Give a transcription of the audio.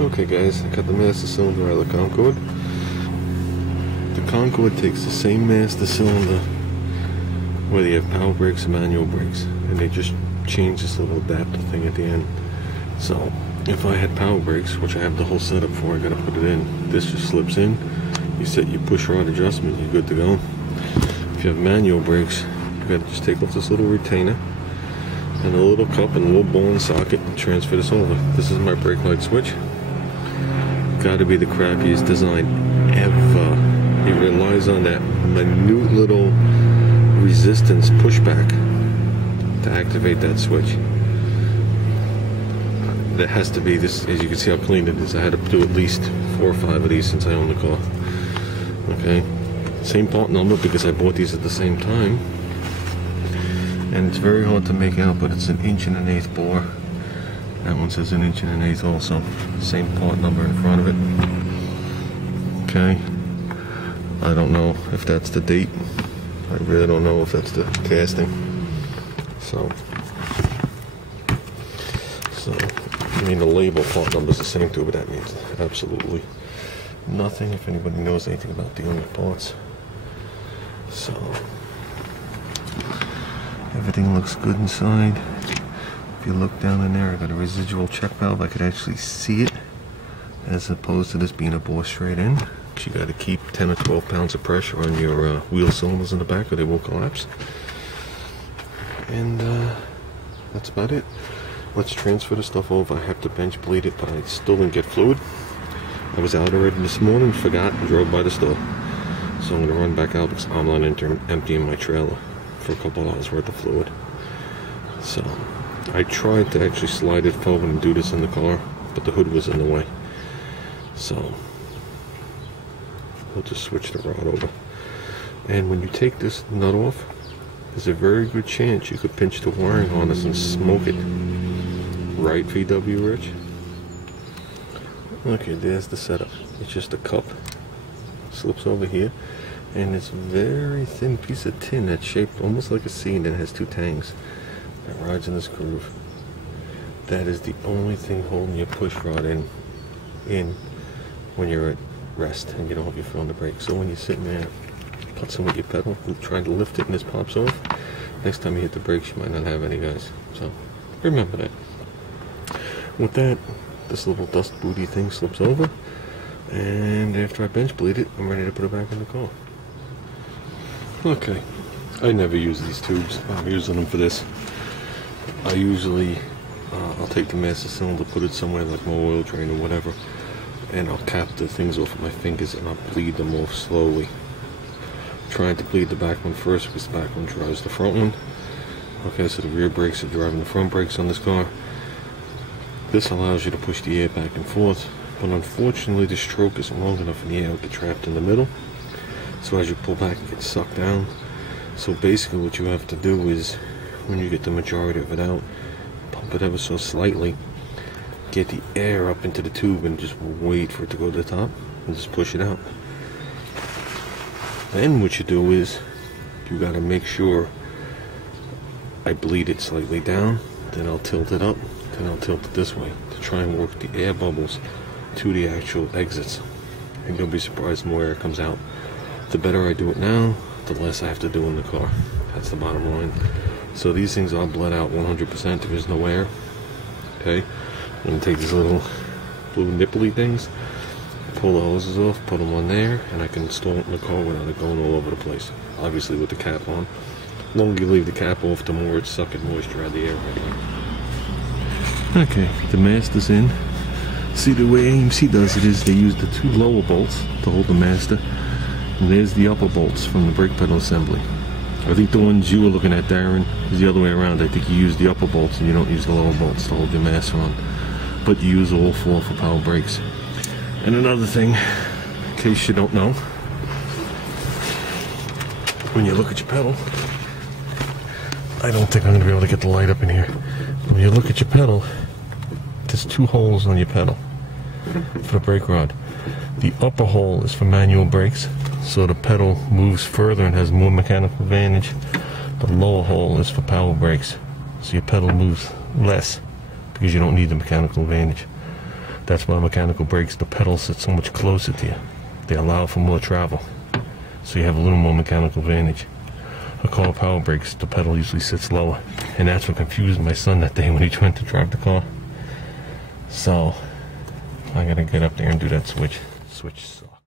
Okay guys, I got the master cylinder out of the Concorde. The Concorde takes the same master cylinder whether you have power brakes or manual brakes, and they just change this little adapter thing at the end. So if I had power brakes, which I have the whole setup for, I gotta put it in. This just slips in, you set your push rod adjustment, you're good to go. If you have manual brakes, you gotta just take off this little retainer and a little cup and a little ball and socket and transfer this over. This is my brake light switch. Gotta be the crappiest design ever. It relies on that minute little resistance pushback to activate that switch. That has to be this. As you can see how clean it is. I had to do at least 4 or 5 of these since I own the car. Okay, same part number because I bought these at the same time, and it's very hard to make out, but it's an 1 1/8" bore. That one says 1 1/8" also. Same part number in front of it. Okay, I don't know if that's the date. I really don't know if that's the casting. So I mean, the label part number is the same too, but that means absolutely nothing if anybody knows anything about dealing with parts. So everything looks good inside. If you look down in there, I got a residual check valve. I could actually see it, as opposed to this being a bore straight in. You got to keep 10 or 12 pounds of pressure on your wheel cylinders in the back or they will collapse. And that's about it. Let's transfer the stuff over. I have to bench bleed it, but I still didn't get fluid. I was out already this morning, forgot, and drove by the store. So I'm going to run back out because I'm not emptying my trailer for a couple hours worth of fluid. So I tried to actually slide it forward and do this in the car, but the hood was in the way. So we'll just switch the rod over. And when you take this nut off, there's a very good chance you could pinch the wiring harness and smoke it. Right, VW Rich? Okay, there's the setup. It's just a cup. Slips over here. And it's a very thin piece of tin that's shaped almost like a C and it has 2 tangs that rides in this groove. That is the only thing holding your push rod in when you're at rest and you don't have your foot on the brake. So when you're sitting there putzing with your pedal and trying to lift it and this pops off, next time you hit the brakes you might not have any, guys. So remember that. With that, this little dust booty thing slips over, and after I bench bleed it, I'm ready to put it back in the car. Okay, I never use these tubes. I'm using them for this. I usually I'll take the master cylinder, put it somewhere like my oil drain or whatever, and I'll cap the things off with my fingers and I'll bleed them off slowly. Trying to bleed the back one first because the back one drives the front one. Okay, so the rear brakes are driving the front brakes on this car. This allows you to push the air back and forth, but unfortunately the stroke isn't long enough and the air will get trapped in the middle. So as you pull back it gets sucked down. So basically what you have to do is, when you get the majority of it out, pump it ever so slightly, get the air up into the tube and just wait for it to go to the top and just push it out. Then what you do is you got to make sure I bleed it slightly down, then I'll tilt it up, then I'll tilt it this way to try and work the air bubbles to the actual exits, and you'll be surprised more air comes out. The better I do it now, the less I have to do in the car. That's the bottom line. So these things are bled out 100%. There is no air. Okay, I'm going to take these little blue nipply things, pull the hoses off, put them on there, and I can install it in the car without it going all over the place. Obviously with the cap on. The longer you leave the cap off, the more it's sucking moisture out of the air right now. Okay, the master's in. See, the way AMC does it is they use the 2 lower bolts to hold the master, and there's the upper bolts from the brake pedal assembly. I think the ones you were looking at, Darren, is the other way around. I think you use the upper bolts and you don't use the lower bolts to hold your master on, but you use all 4 for power brakes. And another thing, in case you don't know, when you look at your pedal, I don't think I'm going to be able to get the light up in here. When you look at your pedal, there's 2 holes on your pedal for the brake rod. The upper hole is for manual brakes, so the pedal moves further and has more mechanical advantage. The lower hole is for power brakes, so your pedal moves less because you don't need the mechanical advantage. That's why mechanical brakes, the pedals sit so much closer to you. They allow for more travel, so you have a little more mechanical advantage. A car power brakes, the pedal usually sits lower, and that's what confused my son that day when he tried to drive the car. So I gotta get up there and do that switch. Switch sucks.